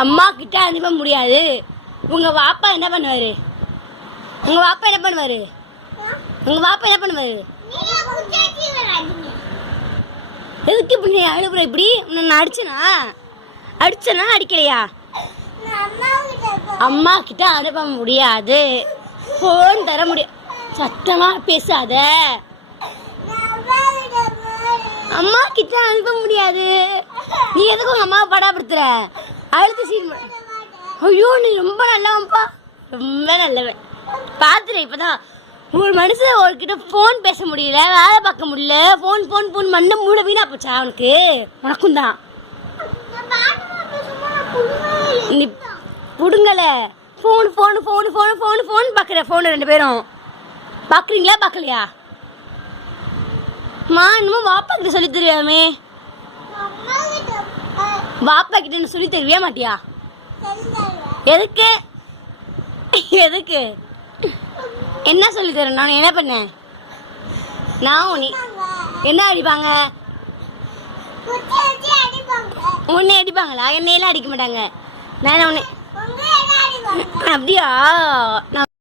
அம்மா கிட்ட அனுப்ப முடியாது. உங்க வாப்பா என்ன பண்ணுவாரு? உங்க வாப்பா என்ன பண்ணுவாரு? உங்க வாப்பா என்ன பண்ணுவாரு? எதுக்கு இப்படி நீ அழுகுற இப்படி? உன்னை நான் அடிச்சனா? அடிச்சனா? அடிக்கலையா? அம்மா கிட்ட அனுப்ப முடியாது. ஃபோன் தர முடியாது சத்தமா பேசாத. அம்மா கிட்ட அனுப்ப முடியாது. நீ எதுக்கு உங்க அம்மாவை படாப்படுத்துற? அழுத்து சீன். ஐயோ நீ ரொம்ப நல்லவன்ப்பா. ரொம்ப நல்லவன். பாத்துரு இப்போதான். ஒரு மனுஷன் ஒருக்கிட்ட ஃபோன் பேச முடியல வேலை பார்க்க முடியல. ஃபோன் ஃபோன் ஃபோன் மண்ண மூளை வீணா போச்சா அவனுக்கு? உனக்கும் தான் நீ புடுங்கல. Phone phone phone phone phone phone பார்க்குற ஃபோனு ரெண்டு பேரும். பார்க்குறீங்களா பார்க்கலையா மா இன்னமும் வாப்பா கிட்ட சொல்லி தருவியாமே? வாப்பா கிட்ட சொல்லி தருவியா மாட்டியா? எதுக்கு? எதுக்கு? என்ன சொல்லி தரேன்? நான் என்ன பண்ணேன்? நான் உனி என்ன அடிப்பாங்க? உன்னை அடிப்பாங்களா? என்னையெல்லாம் அடிக்க மாட்டாங்க. நான் உன்னை அப்படியா? நான்